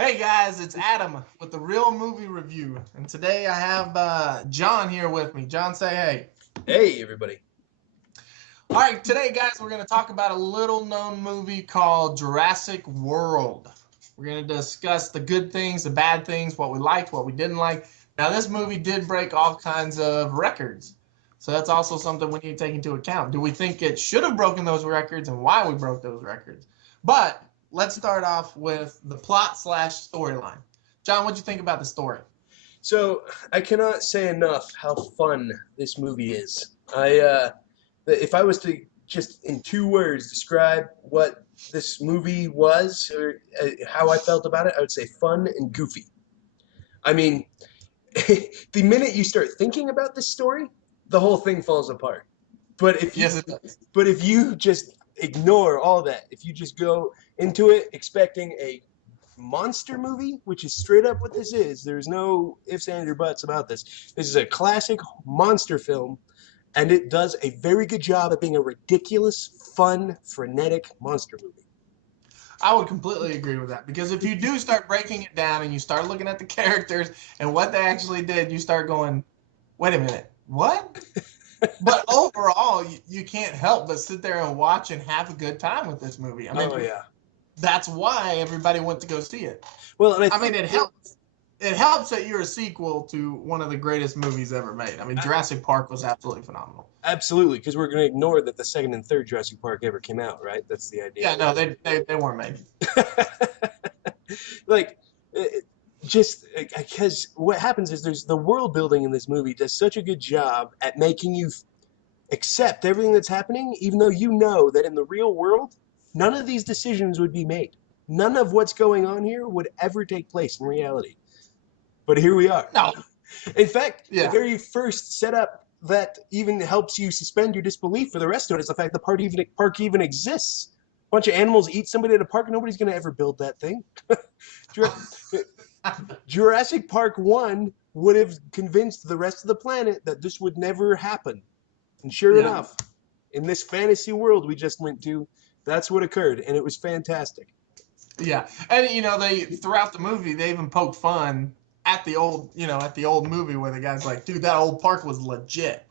Hey guys, it's Adam with the Real Movie Review, and today I have John here with me. John, say hey. Hey, everybody. All right, today, guys, we're going to talk about a little-known movie called Jurassic World. We're going to discuss the good things, the bad things, what we liked, what we didn't like. Now, this movie did break all kinds of records, so that's also something we need to take into account. Do we think it should have broken those records, and why we broke those records? But let's start off with the plot slash storyline. John, what'd you think about the story? So, I cannot say enough how fun this movie is. If I was to just in 2 words describe what this movie was or how I felt about it, I would say fun and goofy. I mean, the minute you start thinking about this story, the whole thing falls apart. But if you, Yes, it does. but if you just ignore all that, if you just go into it expecting a monster movie, which is straight up what this is. There's no ifs, ands, or buts about this. This is a classic monster film, and it does a very good job at being a ridiculous, fun, frenetic monster movie. I would completely agree with that because if you do start breaking it down and you start looking at the characters and what they actually did, you start going, wait a minute, what? But overall, you can't help but sit there and watch and have a good time with this movie. I mean, Oh yeah. that's why everybody went to go see it. Well, and I I mean, think it helps. It helps that you're a sequel to one of the greatest movies ever made. I mean, Jurassic Park was absolutely phenomenal. absolutely because we're going to ignore that the second and third Jurassic Park ever came out, right? That's the idea. Yeah, no, they weren't made. Like just because what happens is there's the world building in this movie does such a good job at making you accept everything that's happening, even though you know that in the real world, none of these decisions would be made. None of what's going on here would ever take place in reality. But here we are. No, In fact, the yeah, very first setup that even helps you suspend your disbelief for the rest of it is the fact the park even exists. A bunch of animals eat somebody at a park. Nobody's going to ever build that thing. Jurassic Park 1 would have convinced the rest of the planet that this would never happen. And sure yeah. enough, in this fantasy world we just went to, that's what occurred, and it was fantastic. Yeah, and they throughout the movie they even poke fun at the old at the old movie where the guy's like, dude, that old park was legit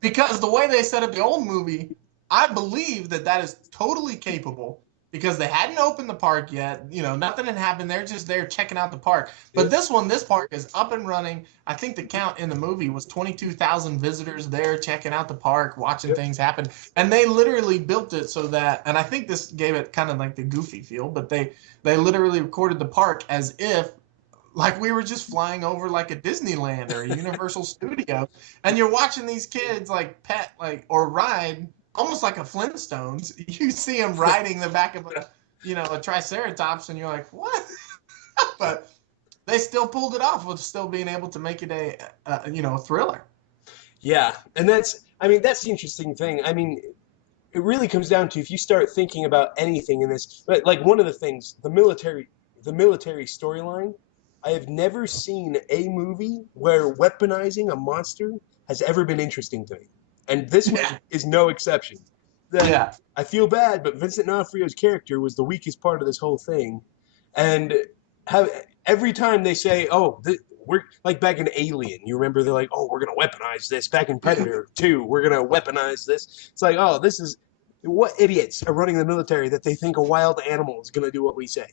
because the way they set up the old movie, I believe that is totally capable because they hadn't opened the park yet. Nothing had happened. They're just there checking out the park. But this park is up and running. I think the count in the movie was 22,000 visitors there checking out the park, watching Yep. things happen. And they literally built it so that, and I think this gave it kind of like the goofy feel, but they literally recorded the park as if like we were just flying over like a Disneyland or a Universal Studio, and you're watching these kids like pet like or ride almost like a Flintstones. You see them riding the back of a Triceratops, and you're like, what? But they still pulled it off with still being able to make it a thriller. Yeah, and that's the interesting thing. I mean, it really comes down to if you start thinking about anything in this, like one of the things, the military storyline. I have never seen a movie where weaponizing a monster has ever been interesting to me, and this one Yeah, is no exception. That yeah, I feel bad, but Vincent D'Onofrio's character was the weakest part of this whole thing, and have every time they say, "Oh, we're like back in Alien," you remember they're like, "Oh, we're gonna weaponize this." Back in Predator 2, we're gonna weaponize this. It's like, oh, this is what idiots are running the military that they think a wild animal is gonna do what we say.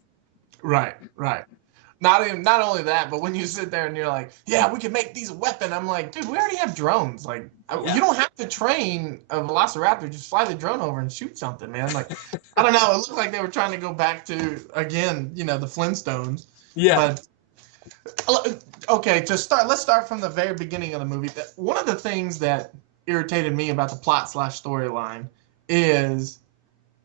right, right. Not only that, but when you sit there and you're like, yeah, we can make these a weapon. I'm like, dude, we already have drones. Like, you Yeah, don't have to train a velociraptor. Just fly the drone over and shoot something, man. Like, I don't know. It looked like they were trying to go back to again, the Flintstones. yeah, But okay, let's start from the very beginning of the movie. One of the things that irritated me about the plot slash storyline is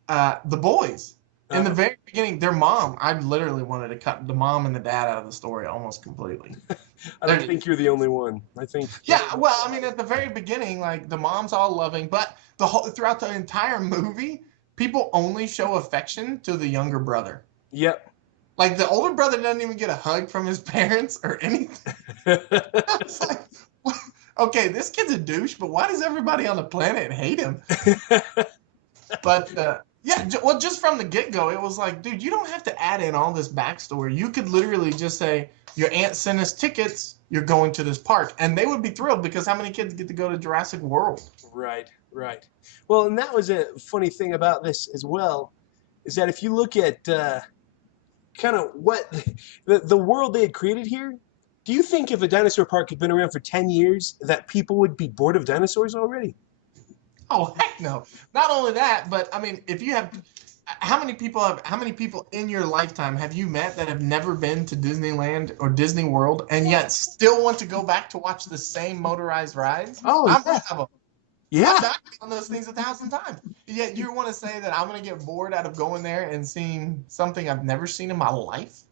the boys. In the uh-huh. very beginning, their mom, I literally wanted to cut the mom and the dad out of the story almost completely. I don't They're, think you're the only one. I think yeah, well, I mean, at the very beginning, like the mom's all loving, but throughout the entire movie, people only show affection to the younger brother. yep. Like the older brother doesn't even get a hug from his parents or anything. I was like, okay, this kid's a douche, but why does everybody on the planet hate him? But Yeah, well, just from the get go, it was like, dude, you don't have to add in all this backstory. You could literally just say, your aunt sent us tickets, you're going to this park. And they would be thrilled because how many kids get to go to Jurassic World? Right, right. Well, and that was a funny thing about this as well, is that if you look at kind of what the world they had created here, do you think if a dinosaur park had been around for 10 years that people would be bored of dinosaurs already? Oh, heck no. Not only that, but I mean, if you have, how many people in your lifetime have you met that have never been to Disneyland or Disney World and yet still want to go back to watch the same motorized rides? Oh, I'm one yeah. of them. Yeah. I've died on those things 1,000 times. Yet you want to say that I'm going to get bored out of going there and seeing something I've never seen in my life?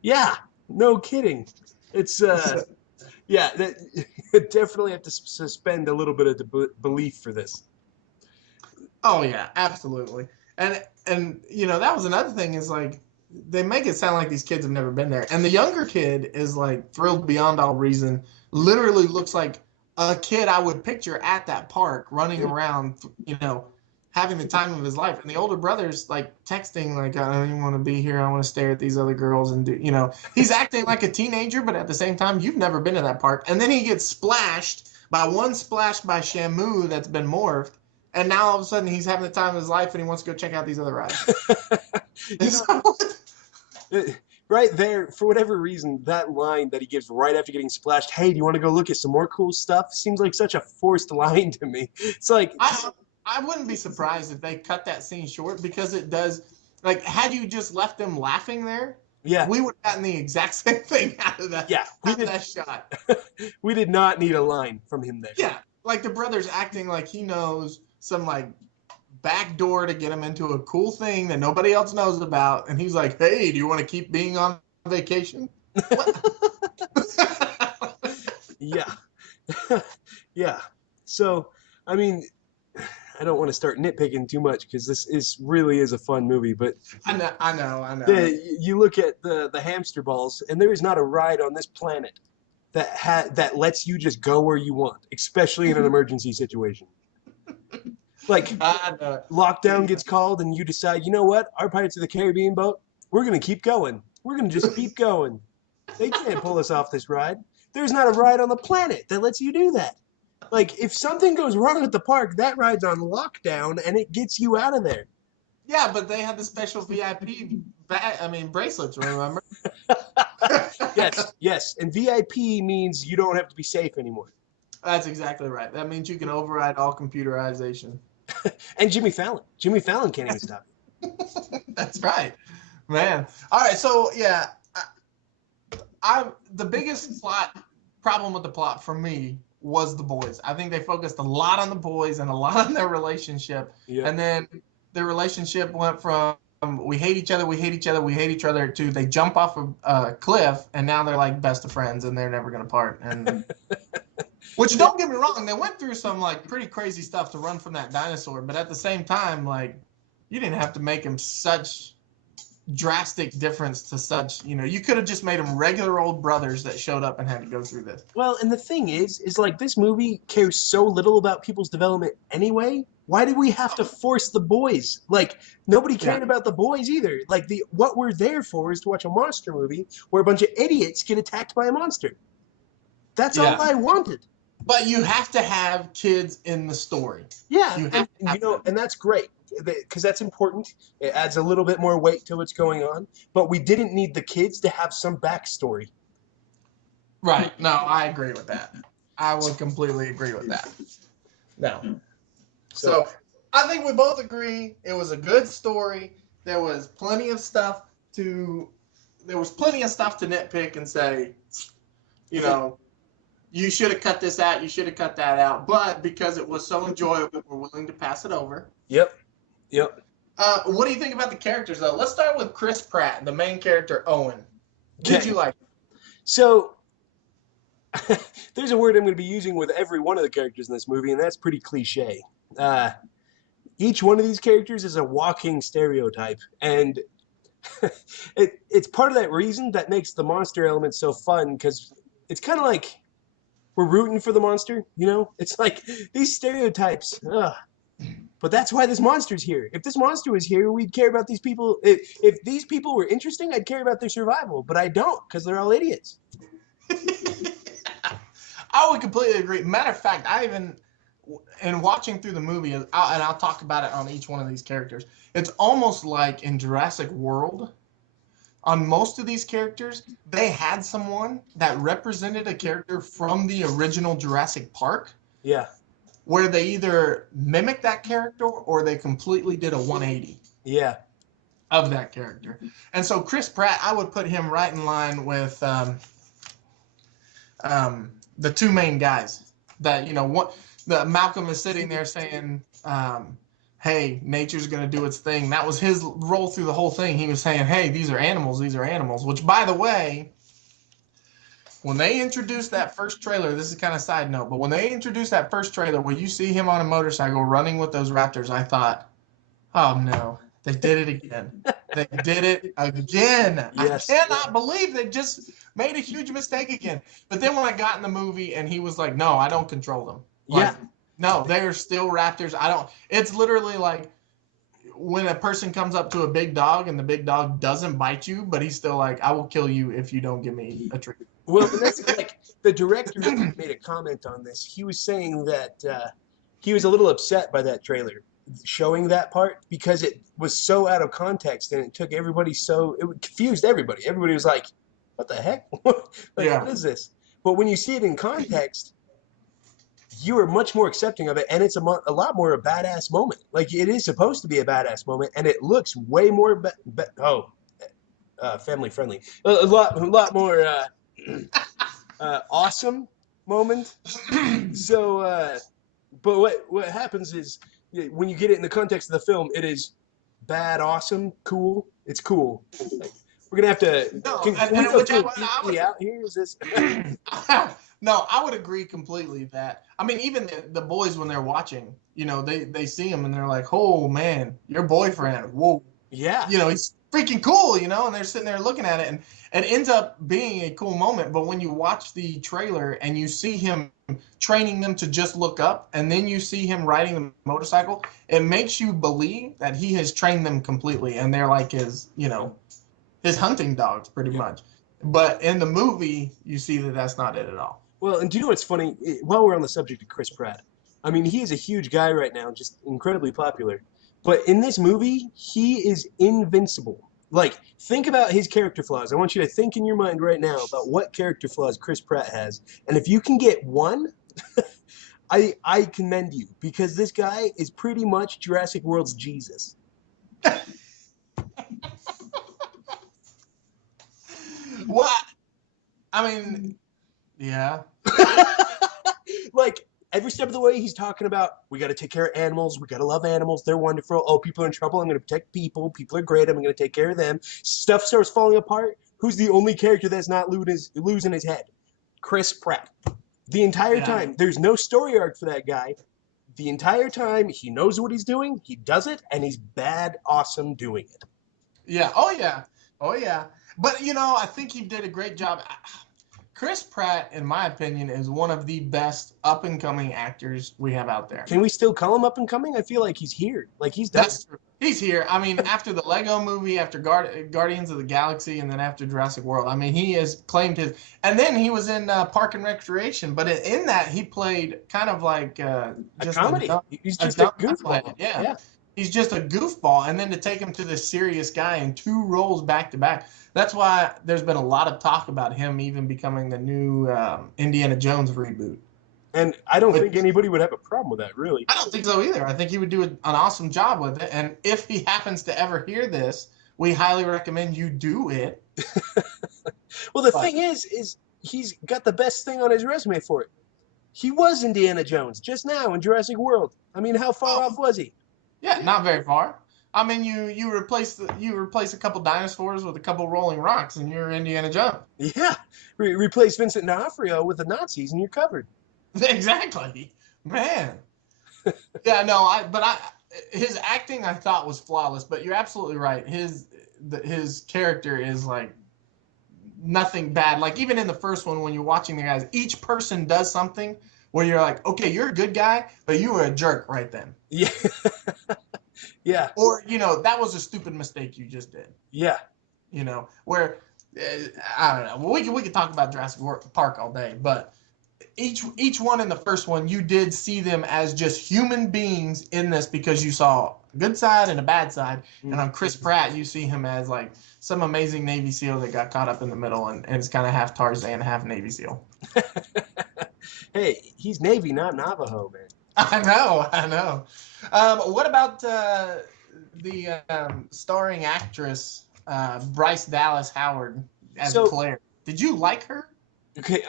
Yeah, no kidding. It's yeah, that, definitely have to suspend a little bit of the belief for this. Oh yeah, absolutely. And that was another thing is like they make it sound like these kids have never been there. And the younger kid is like thrilled beyond all reason. Literally looks like a kid I would picture at that park running around, having the time of his life. And the older brother's like texting like I don't even want to be here. I want to stare at these other girls and he's acting like a teenager, but at the same time you've never been to that park. And then he gets splashed by one splash by Shamu that's been morphed, and now all of a sudden he's having the time of his life and he wants to go check out these other rides. You know, right there, for whatever reason, that line that he gives right after getting splashed, "Hey, do you want to go look at some more cool stuff?" seems like such a forced line to me. It's like, I wouldn't be surprised if they cut that scene short because it does. Like, had you just left them laughing there, yeah, we would have gotten the exact same thing out of that, yeah, out of that shot. we did not need a line from him there. Yeah, like the brother's acting like he knows some like back door to get him into a cool thing that nobody else knows about, and he's like, "Hey, do you want to keep being on vacation?" What? Yeah, yeah. So, I mean, I don't want to start nitpicking too much because this is really is a fun movie. But I know. you look at the hamster balls, and there is not a ride on this planet that lets you just go where you want, especially in an emergency situation. Like I know. lockdown gets called, and you decide, you know what, our Pirates of the Caribbean boat, we're gonna keep going. We're gonna just keep going. They can't pull us off this ride. There's not a ride on the planet that lets you do that. Like, if something goes wrong at the park, that ride's on lockdown and it gets you out of there. Yeah, but they had the special VIP, bracelets. Remember? Yes, yes. And VIP means you don't have to be safe anymore. That's exactly right. That means you can override all computerization. And Jimmy Fallon. Jimmy Fallon can't even stop That's right, man. All right, so yeah, the biggest plot problem with the plot for me was the boys. I think they focused a lot on the boys and a lot on their relationship, it. Yep. and then their relationship went from we hate each other, we hate each other, we hate each other to they jump off a cliff and now they're like best of friends and they're never gonna part. And which don't get me wrong, they went through some like pretty crazy stuff to run from that dinosaur, but at the same time, like you didn't have to make him such drastic difference to such, you could have just made them regular old brothers that showed up and had to go through this. Well, and the thing is like this movie cares so little about people's development anyway. Why do we have to force the boys? Like nobody cared about the boys either. Like the what we're there for is to watch a monster movie where a bunch of idiots get attacked by a monster. That's all I wanted. But you have to have kids in the story. Yeah, and that's great because that's important. It adds a little bit more weight to what's going on. But we didn't need the kids to have some backstory. Right. No, I agree with that. I would completely agree with that. No. So I think we both agree it was a good story. There was plenty of stuff to nitpick and say, you should have cut this out, you should have cut that out. But because it was so enjoyable, we're willing to pass it over. Yep. What do you think about the characters, though? Let's start with Chris Pratt, the main character, Owen. Did you like him? So, there's a word I'm going to be using with every one of the characters in this movie, and that's pretty cliche. Each one of these characters is a walking stereotype, and it's part of that reason that makes the monster element so fun, because it's kind of like we're rooting for the monster, It's like these stereotypes, But that's why this monster's here. If this monster was here, we'd care about these people. If these people were interesting, I'd care about their survival. But I don't, because they're all idiots. I would completely agree. Matter of fact, in watching through the movie, and I'll talk about it on each one of these characters, it's almost like in Jurassic World, on most of these characters, they had someone that represented a character from the original Jurassic Park, Yeah. where they either mimicked that character or they completely did a 180 Yeah. of that character. And so Chris Pratt, I would put him right in line with the two main guys. That what the Malcolm is sitting there saying, "Hey, nature's going to do its thing." That was his role through the whole thing. He was saying, "Hey, these are animals. These are animals." Which, by the way, when they introduced that first trailer, this is kind of a side note, but when they introduced that first trailer where you see him on a motorcycle running with those raptors, I thought, oh no, they did it again. They did it again. Yes. I cannot believe they just made a huge mistake again. But then when I got in the movie and he was like, no, I don't control them. Like, Yeah. no, they are still raptors. It's literally like when a person comes up to a big dog and the big dog doesn't bite you, but he's still like, I will kill you if you don't give me a treat. Well, that's like the director made a comment on this. He was saying that he was a little upset by that trailer showing that part because it was so out of context and it took everybody it confused everybody. Everybody was like, "What the heck? What is this?" But when you see it in context, you are much more accepting of it, and it's a lot more a badass moment. Like it is supposed to be a badass moment, and it looks way more family friendly, a lot more awesome moment. So, but what happens is when you get it in the context of the film, it is bad, awesome, cool. It's cool. Like, we're gonna have to. No, Can we and go which through it out here? Is this? No, I would agree completely that. I mean, even the boys when they're watching, they see him and they're like, "Oh man, your boyfriend, whoa, Yeah. he's freaking cool," and they're sitting there looking at it, and it ends up being a cool moment. But when you watch the trailer and you see him training them to just look up, and then you see him riding the motorcycle, it makes you believe that he has trained them completely, and they're like his hunting dogs, pretty much. But in the movie, you see that that's not it at all. Well, and do you know what's funny? While we're on the subject of Chris Pratt, I mean, he is a huge guy right now, just incredibly popular. But in this movie, he is invincible. Like, think about his character flaws. I want you to think in your mind right now about what character flaws Chris Pratt has. And if you can get one, I commend you because this guy is pretty much Jurassic World's Jesus. What? I mean, yeah. Like every step of the way, he's talking about we got to take care of animals. We got to love animals. They're wonderful. Oh, people are in trouble. I'm going to protect people. People are great. I'm going to take care of them. Stuff starts falling apart. Who's the only character that's not losing his head? Chris Pratt. The entire time, there's no story arc for that guy. The entire time, he knows what he's doing. He does it, and he's bad, awesome doing it. Yeah. Oh yeah. Oh yeah. But I think he did a great job. Chris Pratt, in my opinion, is one of the best up and coming actors we have out there. Can we still call him up and coming? I feel like he's here. Like he's done. That's true. He's here. I mean, after the Lego movie, after Guardians of the Galaxy, and then after Jurassic World, I mean, he has claimed his. And then he was in Park and Recreation, but in that he played kind of like just a comedy. He's just a goofball. Yeah. He's just a goofball, and then to take him to this serious guy in two roles back to back. That's why there's been a lot of talk about him even becoming the new Indiana Jones reboot. And I don't think anybody would have a problem with that, really. I don't think so either. I think he would do an awesome job with it. And if he happens to ever hear this, we highly recommend you do it. Well, the thing is he's got the best thing on his resume for it. He was Indiana Jones just now in Jurassic World. I mean, how far off was he? Yeah, not very far. I mean, you replace a couple dinosaurs with a couple rolling rocks, and you're Indiana Jones. Yeah, replace Vincent D'Onofrio with the Nazis, and you're covered. Exactly, man. Yeah, no, his acting I thought was flawless, but you're absolutely right. His character is like nothing bad. Like even in the first one, when you're watching the guys, each person does something where you're like, okay, you're a good guy, but you were a jerk right then. Yeah. Yeah. Or, that was a stupid mistake you just did. Yeah. Where I don't know. Well, we could talk about Jurassic Park all day, but each one in the first one, you did see them as just human beings in this because you saw a good side and a bad side. And on Chris Pratt, you see him as like some amazing Navy SEAL that got caught up in the middle and is kind of half Tarzan, half Navy SEAL. Hey, he's Navy, not Navajo, man. I know. What about the starring actress Bryce Dallas Howard as Claire? Did you like her?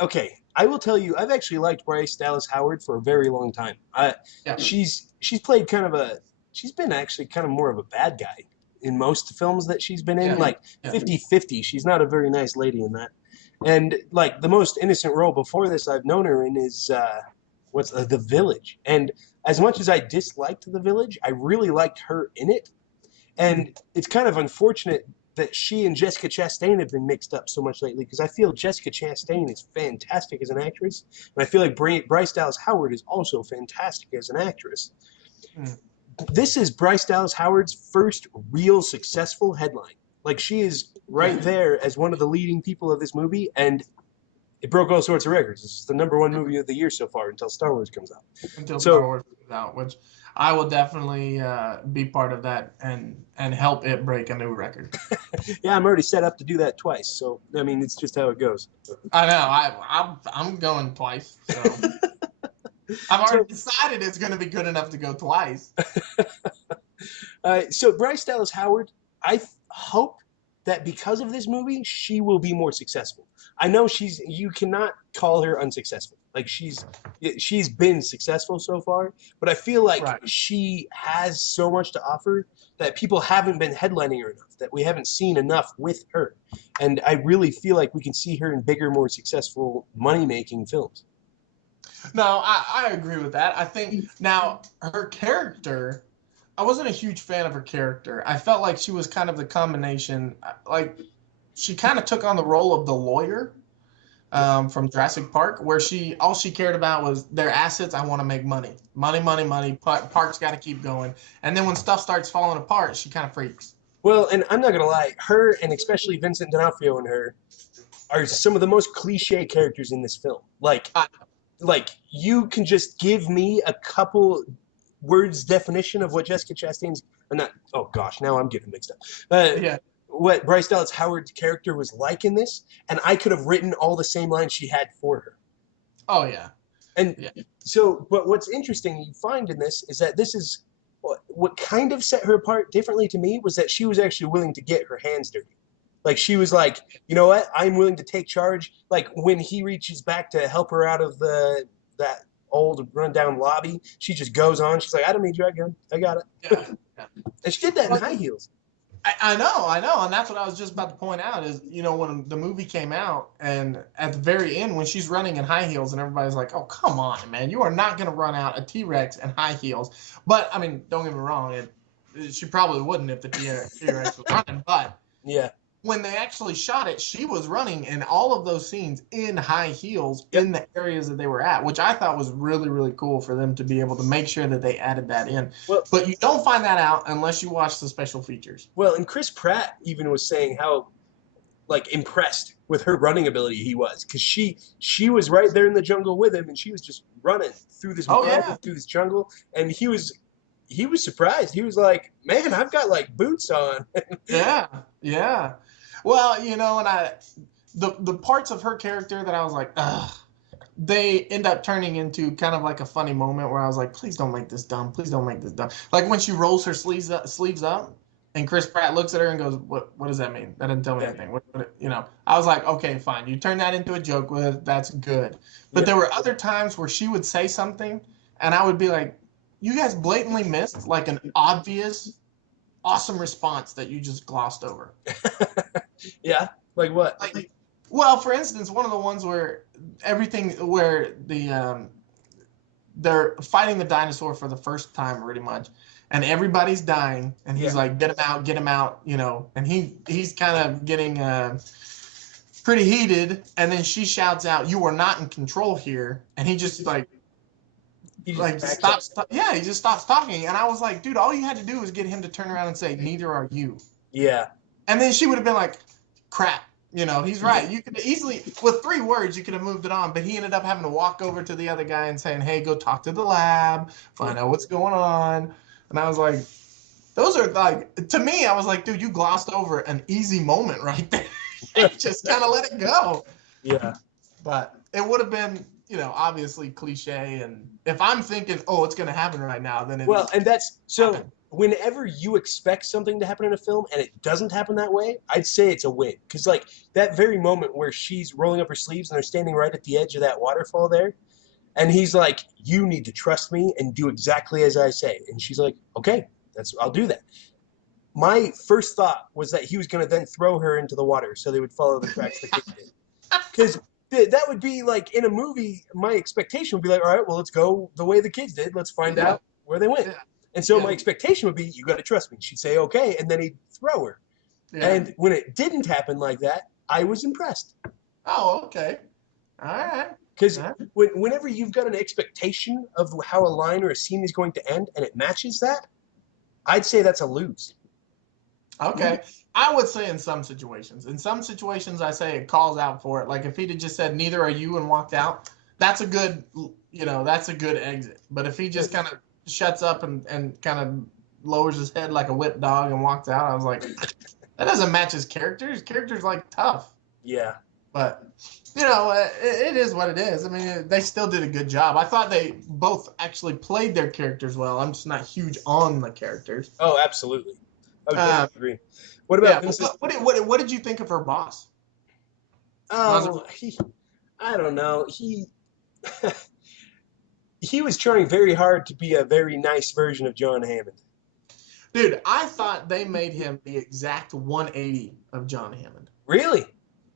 Okay. I will tell you, I've actually liked Bryce Dallas Howard for a very long time. Yeah. She's played she's been actually kind of more of a bad guy in most films that she's been in, Yeah. like 50-50. She's not a very nice lady in that. And like the most innocent role before this I've known her in is The Village. And as much as I disliked The Village, I really liked her in it. And it's kind of unfortunate that she and Jessica Chastain have been mixed up so much lately, because I feel Jessica Chastain is fantastic as an actress, and I feel like Bryce Dallas Howard is also fantastic as an actress. This is Bryce Dallas Howard's first real successful headline. Like, she is right there as one of the leading people of this movie, and it broke all sorts of records. It's the #1 movie of the year so far until Star Wars comes out. Star Wars comes out, which I will definitely be part of that and help it break a new record. Yeah, I'm already set up to do that twice, so I mean, it's just how it goes. I know. I'm going twice. So I've already decided it's going to be good enough to go twice. So Bryce Dallas Howard, I hope that because of this movie, she will be more successful. I know you cannot call her unsuccessful. Like, she's been successful so far, but I feel like she has so much to offer that people haven't been headlining her enough, that we haven't seen enough with her. And I really feel like we can see her in bigger, more successful, money-making films. No, I agree with that. I think now her character, I wasn't a huge fan of her character. I felt like she was kind of the combination, like she kind of took on the role of the lawyer from Jurassic Park, where all she cared about was their assets. I want to make money. Money. Park's got to keep going. And then when stuff starts falling apart, she kind of freaks. Well, and I'm not going to lie, her and especially Vincent D'Onofrio and her are some of the most cliche characters in this film. Like you can just give me a couple words definition of what Jessica Chastain's oh gosh, now I'm getting mixed up. What Bryce Dallas Howard's character was like in this, and I could have written all the same lines she had for her. Oh yeah. And so, but what's interesting you find in this is that this is what kind of set her apart differently to me was that she was actually willing to get her hands dirty. Like, she was like, you know what? I'm willing to take charge. Like, when he reaches back to help her out of that old rundown lobby, she just goes on. She's like, I don't need your gun. I got it. Yeah. And she did that in high heels. I know, and that's what I was just about to point out is, when the movie came out, and at the very end, when she's running in high heels, and everybody's like, oh, come on, man, you are not going to run out a T-Rex in high heels. But, I mean, don't get me wrong, she probably wouldn't if the T-Rex was running, but when they actually shot it, she was running in all of those scenes in high heels in the areas that they were at, which I thought was really, really cool for them to be able to make sure that they added that in. Well, but you don't find that out unless you watch the special features. Well, and Chris Pratt even was saying how, like, impressed with her running ability he was, because she was right there in the jungle with him, and she was just running through this through this jungle, and he was surprised. He was like, man, I've got like boots on. Yeah. Well, and the parts of her character that I was like, ugh, they end up turning into kind of like a funny moment where I was like, please don't make this dumb. Please don't make this dumb. Like when she rolls her sleeves up and Chris Pratt looks at her and goes, what does that mean? That doesn't tell me anything. I was like, okay, fine. You turn that into a joke with it. That's good. But there were other times where she would say something and I would be like, you guys blatantly missed like an obvious awesome response that you just glossed over. Yeah, like what? Well, for instance, one of the ones where they're fighting the dinosaur for the first time, pretty much, and everybody's dying, and he's like, get him out, and he's kind of getting pretty heated, and then she shouts out, "You are not in control here," and he just like He just Like just backs up. stops. Yeah, he just stops talking, and I was like, dude, all you had to do was get him to turn around and say, "Neither are you," Yeah. and then she would have been like, "Crap." You know, he's right. You could easily, with 3 words, you could have moved it on, but he ended up having to walk over to the other guy and saying, "Hey, go talk to the lab, find out what's going on." And I was like, those are like, to me, I was like, dude, you glossed over an easy moment right there. Just kind of let it go. Yeah. But it would have been, obviously cliche. And if I'm thinking, oh, it's going to happen right now, then Well, it's and that's so. happened. Whenever you expect something to happen in a film and it doesn't happen that way, I'd say it's a win. Because like that very moment where she's rolling up her sleeves and they're standing right at the edge of that waterfall there, and he's like, "You need to trust me and do exactly as I say," and she's like, "Okay, I'll do that." My first thought was that he was going to then throw her into the water so they would follow the tracks the kids did. Because that would be like in a movie, my expectation would be like, all right, well, let's go the way the kids did. Let's find Yeah. out where they went. Yeah. And so Yeah. my expectation would be, you got to trust me. She'd say, okay. And then he'd throw her. Yeah. And when it didn't happen like that, I was impressed. Oh, okay. All right. Because All right. whenever you've got an expectation of how a line or a scene is going to end and it matches that, I'd say that's a lose. Okay. I would say in some situations. In some situations, I say it calls out for it. Like if he'd have just said, neither are you and walked out, that's a good, that's a good exit. But if he just kind of shuts up and kind of lowers his head like a whipped dog and walks out, I was like, that doesn't match his character. His character's like tough. Yeah. But, it is what it is. I mean, they still did a good job. I thought they both actually played their characters well. I'm just not huge on the characters. Oh, absolutely. I would Uh, agree. What yeah. about Vincent? What did you think of her boss? Oh, I don't know. He was trying very hard to be a very nice version of John Hammond. Dude, I thought they made him the exact 180 of John Hammond. Really?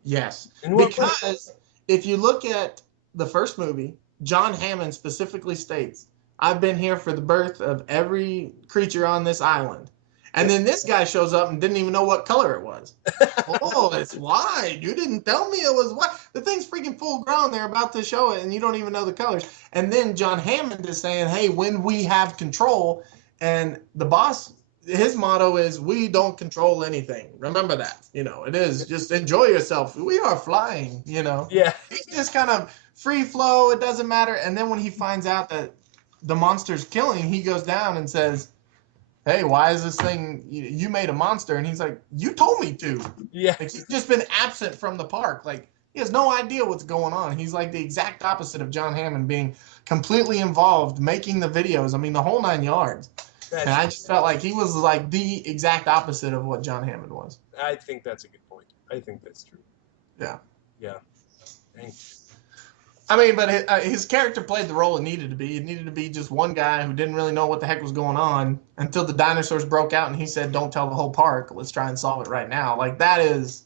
Yes. In what way? Because if you look at the first movie, John Hammond specifically states, I've been here for the birth of every creature on this island. And then this guy shows up and didn't even know what color it was. Oh, it's wide. You didn't tell me it was white. The thing's freaking full grown. They're about to show it, and you don't even know the colors. And then John Hammond is saying, hey, when we have control, and the boss, his motto is, we don't control anything. Remember that. It is just enjoy yourself. We are flying. Yeah. He's just kind of free flow. It doesn't matter. And then when he finds out that the monster's killing, he goes down and says, hey, why is this thing, you made a monster? And he's like, you told me to. Yeah. Like, he's just been absent from the park. Like, he has no idea what's going on. He's like the exact opposite of John Hammond, being completely involved, making the videos. I mean, the whole 9 yards. And I just felt like he was like the exact opposite of what John Hammond was. I think that's a good point. I think that's true. Yeah. Yeah. I mean, but his character played the role it needed to be. It needed to be just one guy who didn't really know what the heck was going on until the dinosaurs broke out, and he said, "Don't tell the whole park. Let's try and solve it right now." Like that is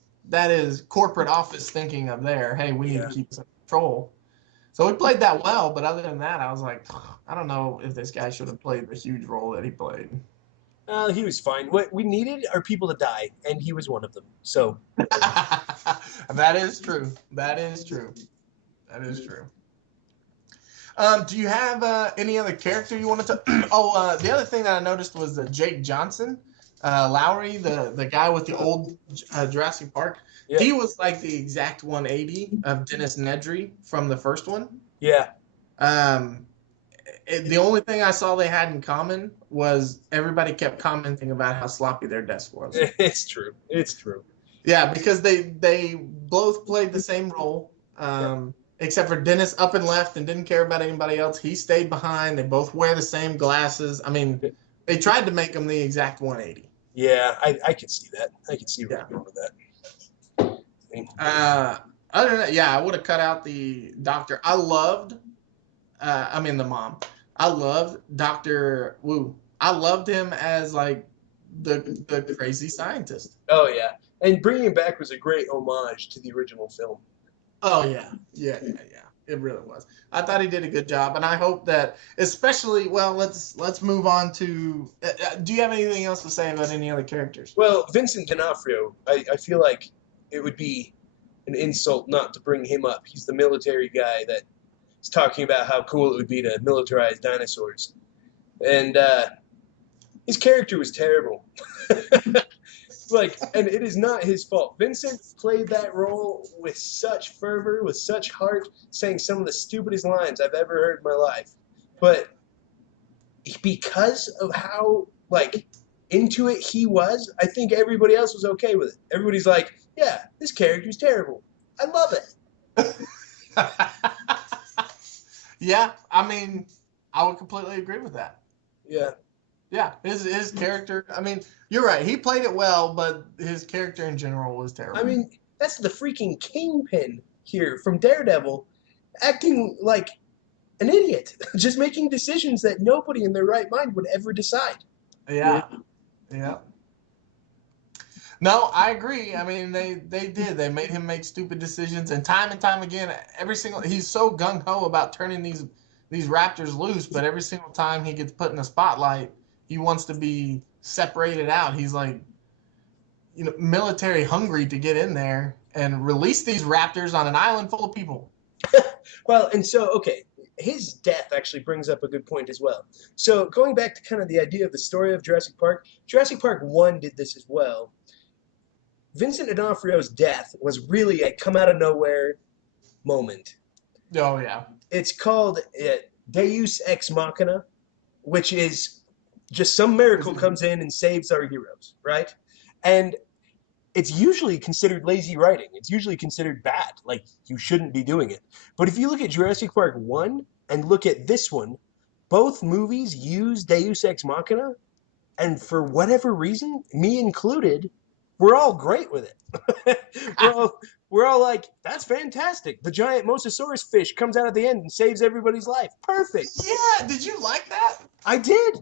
corporate office thinking of there. Hey, we need to keep this in control. So he played that well, but other than that, I was like, I don't know if this guy should have played the huge role that he played. He was fine. What we needed are people to die, and he was one of them. So that is true. That is true. That is true. Do you have any other character you wanted to? The other thing that I noticed was Jake Johnson, Lowry, the guy with the old Jurassic Park. Yeah. He was like the exact 180 of Dennis Nedry from the first one. Yeah. The only thing I saw they had in common was everybody kept commenting about how sloppy their desk was. It's true. It's true. Yeah, because they both played the same role. Except for Dennis up and left and didn't care about anybody else. He stayed behind. They both wear the same glasses. I mean, they tried to make him the exact 180. Yeah, I could see that. I could see where you're going with that. Other than that, I would have cut out the doctor. The mom. I loved Dr. Wu. I loved him as like the crazy scientist. Oh, yeah. And bringing him back was a great homage to the original film. Oh, yeah. It really was. I thought he did a good job, and I hope that, especially, let's move on to. Do you have anything else to say about any other characters? Well, Vincent D'Onofrio, I feel like it would be an insult not to bring him up. He's the military guy that is talking about how cool it would be to militarize dinosaurs, and his character was terrible. Like, and it is not his fault. Vincent played that role with such fervor, with such heart, saying some of the stupidest lines I've ever heard in my life. But because of how like into it he was, I think everybody else was okay with it. Everybody's like, "Yeah, this character's terrible. I love it." Yeah, I mean, I would completely agree with that. Yeah. Yeah, his character. I mean, you're right. He played it well, but his character in general was I terrible. mean, that's the freaking Kingpin here from Daredevil, acting like an idiot, just making decisions that nobody in their right mind would ever decide. Yeah, yeah. No, I agree. I mean, they did. They made him make stupid decisions, and time again, every single he's so gung ho about turning these raptors loose, but every single time he gets put in the spotlight, he wants to be separated out. He's like, military hungry to get in there and release these raptors on an island full of people. Well, and so, okay, his death actually brings up a good point as well. So, going back to kind of the idea of the story of Jurassic Park 1 did this as well. Vincent D'Onofrio's death was really a come out of nowhere moment. Oh yeah. It's called Deus Ex Machina, which is just some miracle comes in and saves our heroes, right? And it's usually considered lazy writing. It's usually considered bad. Like, you shouldn't be doing it. But if you look at Jurassic Park 1 and look at this one, both movies use Deus Ex Machina, and for whatever reason, me included, we're all great with it. we're all like, that's fantastic. The giant Mosasaurus fish comes out at the end and saves everybody's life. Perfect. Yeah, did you like that? I did.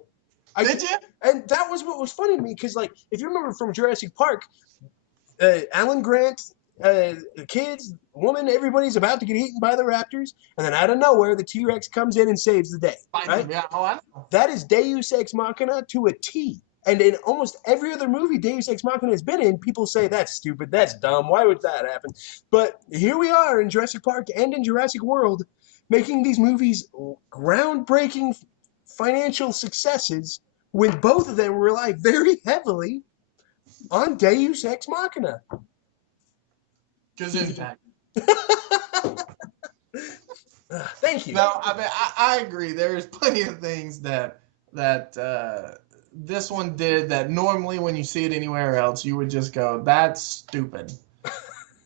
Did you? And that was what was funny to me because, like, if you remember from Jurassic Park, Alan Grant, the kids, woman, everybody's about to get eaten by the raptors, and then out of nowhere, the T Rex comes in and saves the day. Right? Yeah. Oh, I know. That is Deus Ex Machina to a T. And in almost every other movie Deus Ex Machina has been in, people say that's stupid, that's dumb, why would that happen? But here we are in Jurassic Park and in Jurassic World, making these movies groundbreaking financial successes when both of them rely very heavily on Deus Ex Machina. Gesundheit. Thank you. No, I mean I agree. There's plenty of things that this one did that normally when you see it anywhere else you would just go, that's stupid.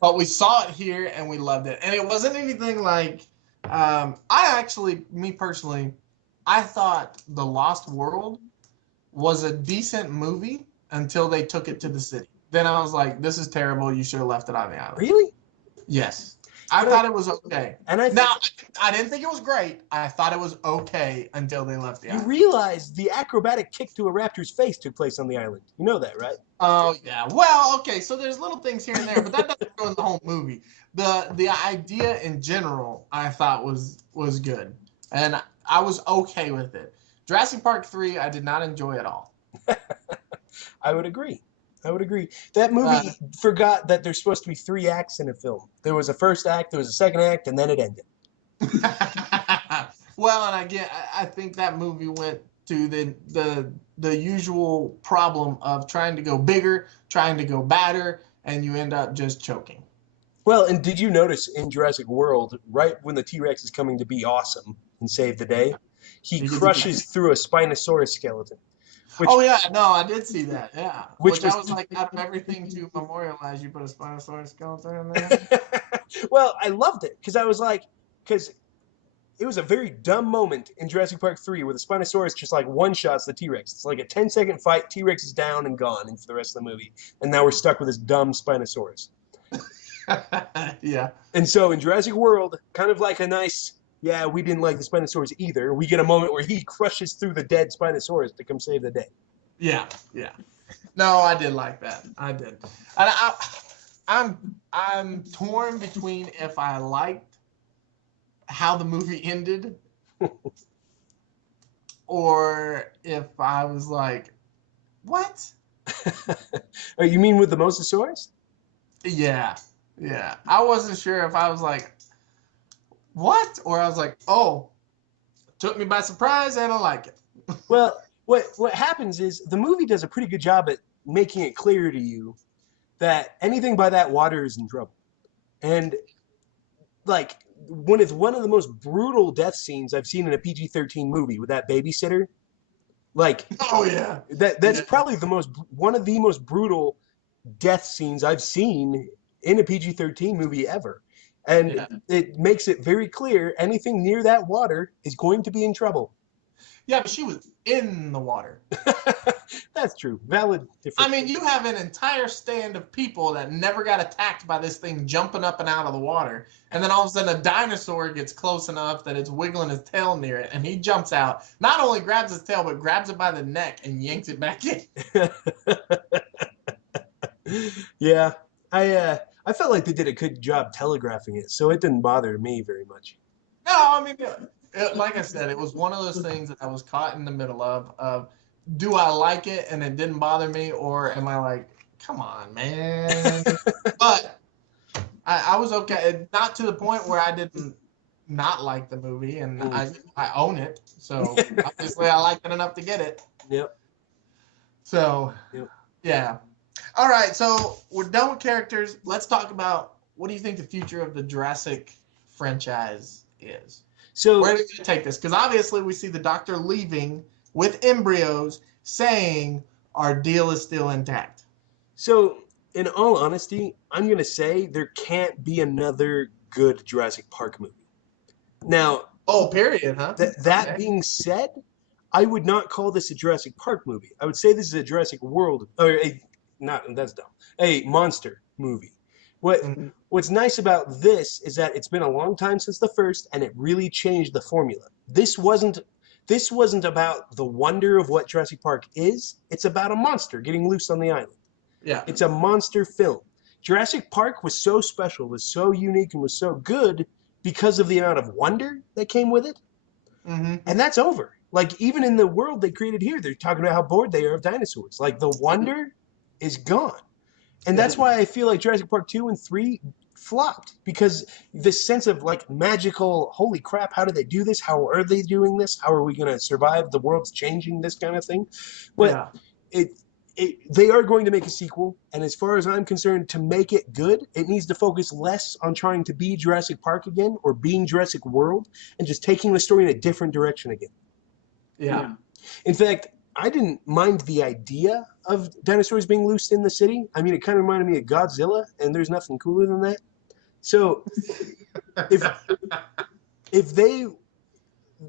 But we saw it here and we loved it, and it wasn't anything like. Me personally, I thought The Lost World was a decent movie until they took it to the city. Then I was like, this is terrible. You should have left it on the island. Really? Yes. I thought it was okay. And I now, I didn't think it was great. I thought it was okay until they left the You island. realize the acrobatic kick to a raptor's face took place on the island. You know that, right? Oh, yeah. Well, okay, so there's little things here and there, but that doesn't ruin the whole movie. The idea in general, I thought was good, and I was okay with it. Jurassic Park 3, I did not enjoy at all. I would agree. I would agree. That movie forgot that there's supposed to be 3 acts in a film. There was a first act, there was a second act, and then it ended. Well, and I think that movie went to the usual problem of trying to go bigger, trying to go badder, and you end up just choking. Well, and did you notice in Jurassic World, right when the T-Rex is coming to be awesome and save the day, he crushes through a Spinosaurus skeleton. Oh yeah, no, I did see that. Yeah, which I was like, out of everything to memorialize, you put a Spinosaurus skeleton in there. Well, I loved it because I was like, because it was a very dumb moment in Jurassic Park 3 where the Spinosaurus just like one-shots the T-Rex. It's like a 10-second fight, T-Rex is down and gone and for the rest of the movie. And now we're stuck with this dumb Spinosaurus. Yeah. And so in Jurassic World, kind of like a nice, yeah, we didn't like the Spinosaurus either. We get a moment where he crushes through the dead Spinosaurus to come save the day. Yeah, yeah. No, I did like that. I did. And I'm torn between if I liked how the movie ended or if I was like, what? Oh, you mean with the Mosasaurus? Yeah, yeah. I wasn't sure if I was like, what? Or I was like, oh, took me by surprise and I like it. Well, what happens is the movie does a pretty good job at making it clear to you that anything by that water is in trouble. And like one of the most brutal death scenes I've seen in a PG-13 movie with that babysitter. Like Oh yeah. that's Yeah. probably one of the most brutal death scenes I've seen in a PG-13 movie ever. And Yeah. it makes it very clear anything near that water is going to be in trouble. Yeah, but she was in the water. That's true. Valid I difference. mean, you have an entire stand of people that never got attacked by this thing jumping up and out of the water. And then all of a sudden, a dinosaur gets close enough that it's wiggling his tail near it. And he jumps out, not only grabs his tail, but grabs it by the neck and yanks it back in. Yeah, I felt like they did a good job telegraphing it, so it didn't bother me very much. No, I mean, like I said, it was one of those things that I was caught in the middle of do I like it and it didn't bother me, or am I like, come on, man? But I was okay. Not to the point where I didn't not like the movie, and Mm. I own it. So obviously, I liked it enough to get it. Yep. So Yep. yeah. All right. So we're done with characters. Let's talk about what do you think the future of the Jurassic franchise is? So Where do you take this? Because obviously, we see the Doctor leaving with embryos, saying our deal is still intact. So, in all honesty, I'm going to say there can't be another good Jurassic Park movie. Now, Oh, period, huh? that Okay. being said, I would not call this a Jurassic Park movie. I would say this is a Jurassic World, or a not that's dumb, a monster movie. What Mhm. What's nice about this is that it's been a long time since the first, and it really changed the formula. This wasn't about the wonder of what Jurassic Park is. It's about a monster getting loose on the island. Yeah. It's a monster film. Jurassic Park was so special, was so unique, and was so good because of the amount of wonder that came with it. Mm-hmm. And that's over. Like, even in the world they created here, they're talking about how bored they are of dinosaurs. Like, the wonder is gone. And Yeah. that's why I feel like Jurassic Park 2 and 3 flopped, because this sense of like magical, holy crap, how do they do this? How are they doing this? How are we going to survive? The world's changing, this kind of thing. But Yeah. it, they are going to make a sequel, and as far as I'm concerned, to make it good, it needs to focus less on trying to be Jurassic Park again or being Jurassic World, and just taking the story in a different direction again. Yeah. In fact, I didn't mind the idea of dinosaurs being loosed in the city. I mean, it kind of reminded me of Godzilla, and there's nothing cooler than that. So if if they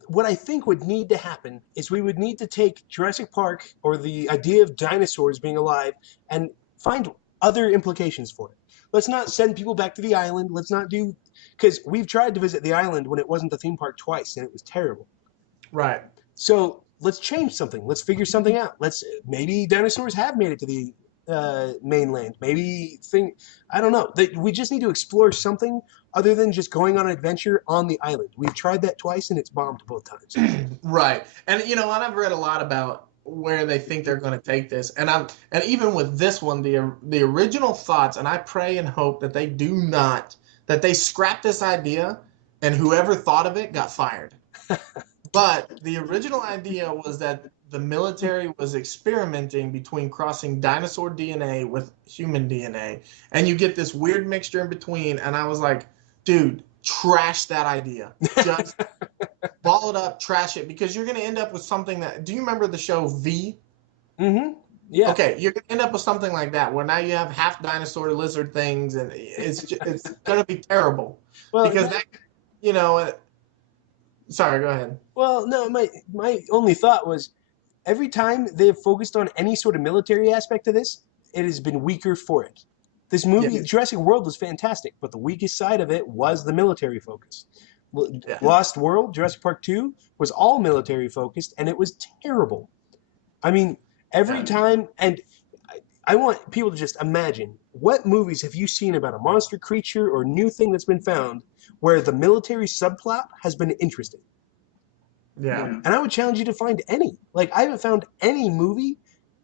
what I think would need to happen is we would need to take Jurassic Park or the idea of dinosaurs being alive and find other implications for it. Let's not send people back to the island. Let's not do, because we've tried to visit the island when it wasn't a theme park twice and it was terrible. Right. So let's change something. Let's figure something out. Let's maybe dinosaurs have made it to the mainland. Maybe I don't know. We just need to explore something other than just going on an adventure on the island. We've tried that twice and it's bombed both times. Right. And you know, and I've read a lot about where they think they're going to take this. And even with this one, the original thoughts, and I pray and hope that they do not, that they scrap this idea and whoever thought of it got fired. But the original idea was that the military was experimenting between crossing dinosaur DNA with human DNA, and you get this weird mixture in between. And I was like, dude, trash that idea. Just ball it up, trash it, because you're going to end up with something that. Do you remember the show V? Mm-hmm. Yeah. Okay, you're going to end up with something like that, where now you have half dinosaur lizard things, and it's going to be terrible Well, because that, you know. Sorry, go ahead. no. My only thought was every time they've focused on any sort of military aspect of this, it has been weaker for it. This movie, Yeah, Jurassic World, was fantastic, but the weakest side of it was the military focus. yeah, Lost World, Jurassic Park 2, was all military focused, and it was terrible. I mean, every yeah. time, and I want people to just imagine what movies have you seen about a monster creature or new thing that's been found where the military subplot has been interesting? Yeah. And I would challenge you to find any. Like, I haven't found any movie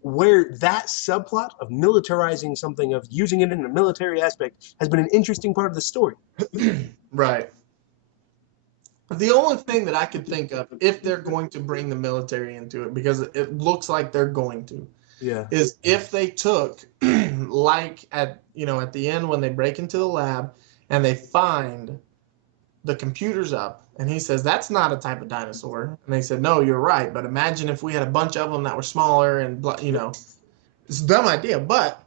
where that subplot of militarizing something, of using it in a military aspect, has been an interesting part of the story. Right. The only thing that I could think of, if they're going to bring the military into it, because it looks like they're going to, Yeah. is if they took, like at the end when they break into the lab and they find the computers up, and he says that's not a type of dinosaur, and they said no, you're right, but imagine if we had a bunch of them that were smaller and it's a dumb idea, but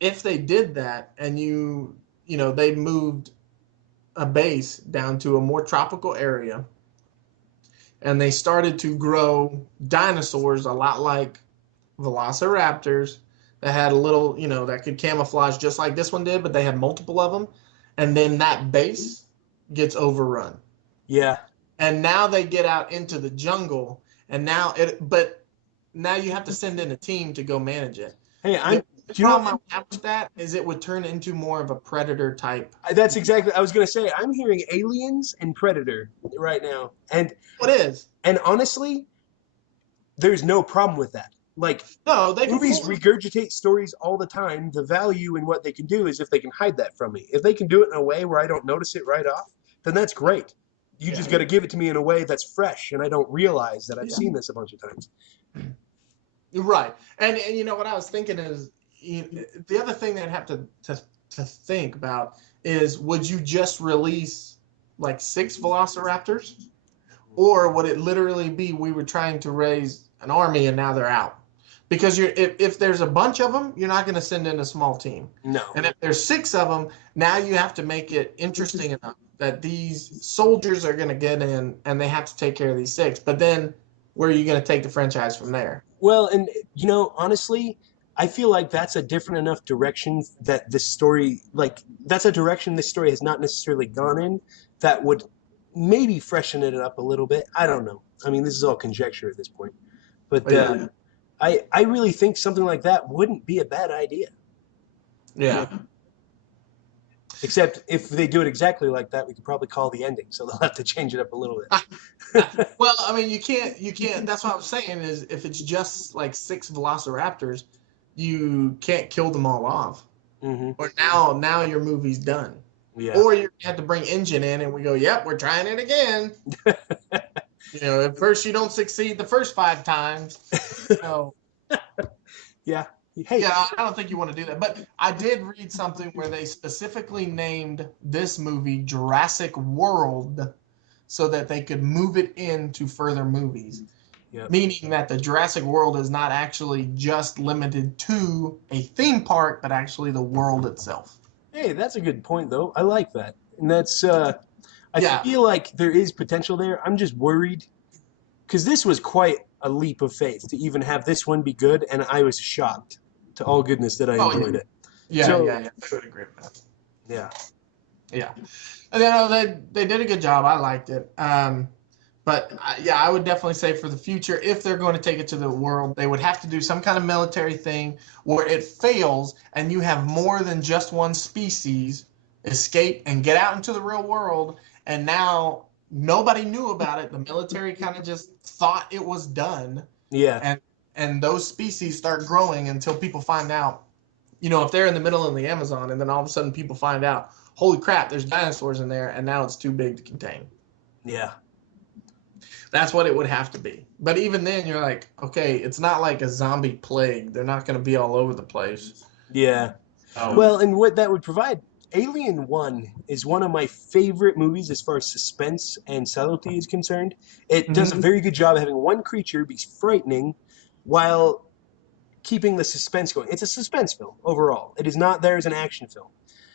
if they did that and they moved a base down to a more tropical area and they started to grow dinosaurs a lot like velociraptors that had a little, that could camouflage just like this one did, but they had multiple of them. And then that base gets overrun. Yeah. And now they get out into the jungle, and but now you have to send in a team to go manage it. Hey, The do you know problem I have with that is it would turn into more of a predator type. that's exactly I was gonna say. I'm hearing Aliens and Predator right now, What is? and honestly, there's no problem with that. Like No, they can movies fool. regurgitate stories all the time. The value in what they can do is if they can hide that from me. If they can do it in a way where I don't notice it right off, then that's great. You just got to give it to me in a way that's fresh, and I don't realize that I've seen this a bunch of times. Right. And what I was thinking is the other thing that I'd have to think about is would you just release like 6 velociraptors, or would it literally be we were trying to raise an army and now they're out? Because if there's a bunch of them, you're not going to send in a small team. No. And if there's 6 of them, now you have to make it interesting enough that these soldiers are going to get in and they have to take care of these 6. But then where are you going to take the franchise from there? Well, and honestly, I feel like that's a different enough direction that this story, like that's a direction this story has not necessarily gone in that would maybe freshen it up a little bit. I don't know. I mean, this is all conjecture at this point, but Yeah. I really think something like that wouldn't be a bad idea. Yeah. Except if they do it exactly like that, we could probably call the ending, so they'll have to change it up a little bit. Well, I mean, you can't. That's what I was saying is if it's just like 6 velociraptors, you can't kill them all off. Mm-hmm. Or now your movie's done. Yeah. Or you have to bring engine in, and we go, yep, we're trying it again. At first you don't succeed the first 5 times. Yeah. Hey. Yeah, I don't think you want to do that. But I did read something where they specifically named this movie Jurassic World so that they could move it into further movies. Yep. Meaning that the Jurassic World is not actually just limited to a theme park, but actually the world itself. Hey, that's a good point, though. I like that. And that's, I feel like there is potential there. I'm just worried because this was quite a leap of faith to even have this one be good, and I was shocked to all goodness that I enjoyed it. Yeah, I would agree with that. Yeah. Yeah. And they did a good job. I liked it. But I would definitely say for the future, if they're going to take it to the world, they would have to do some kind of military thing where it fails and you have more than just one species escape and get out into the real world. And now nobody knew about it. The military kind of just thought it was done. Yeah. And those species start growing until people find out, if they're in the middle of the Amazon and then all of a sudden people find out, holy crap, there's dinosaurs in there and now it's too big to contain. Yeah. That's what it would have to be. But even then, you're like, okay, it's not like a zombie plague. They're not going to be all over the place. Yeah. Well, and what that would provide, Alien 1 is one of my favorite movies as far as suspense and subtlety is concerned. It does a very good job of having one creature be frightening while keeping the suspense going. It's a suspense film overall. It is not there as an action film.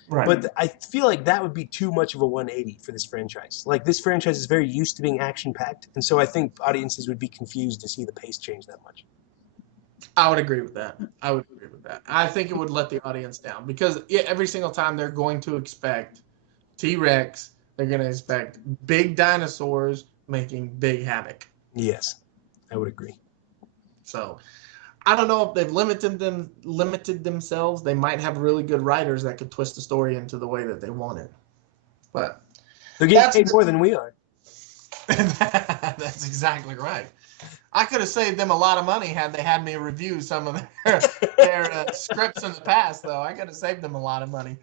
Right. But I feel like that would be too much of a 180 for this franchise. Like, this franchise is very used to being action-packed, and so I think audiences would be confused to see the pace change that much. I would agree with that. I think it would let the audience down because every single time they're going to expect T-Rex, they're going to expect big dinosaurs making big havoc. Yes, I would agree. So I don't know if they've limited themselves. They might have really good writers that could twist the story into the way that they want it. But they're getting paid more than we are. That's exactly right. I could have saved them a lot of money had they had me review some of their scripts in the past, though. I could have saved them a lot of money.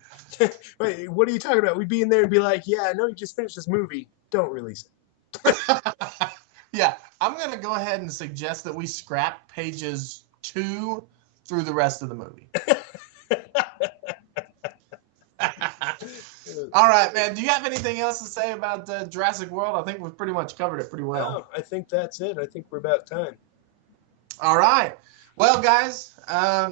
Wait, what are you talking about? We'd be in there and be like, yeah, I know you just finished this movie. don't release it. Yeah, I'm gonna go ahead and suggest that we scrap pages 2 through the rest of the movie. All right, man. Do you have anything else to say about Jurassic World? I think we've pretty much covered it pretty well. No, I think that's it. I think we're about time. All right. Well, guys,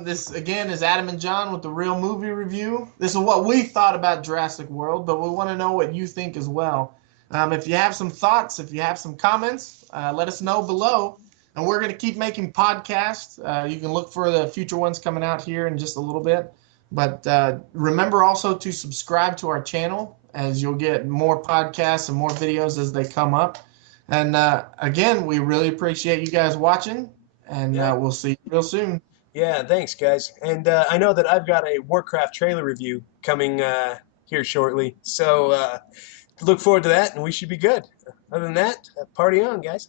this again is Adam and John with the Real Movie Review. This is what we thought about Jurassic World, but we want to know what you think as well. If you have some thoughts, if you have some comments, let us know below. And we're going to keep making podcasts. You can look for the future ones coming out here in just a little bit. But remember also to subscribe to our channel, as you'll get more podcasts and more videos as they come up. And again, we really appreciate you guys watching. And Yeah. we'll see you real soon. Yeah, thanks, guys. And I know that I've got a Warcraft trailer review coming here shortly. So look forward to that, and we should be good. Other than that, party on, guys.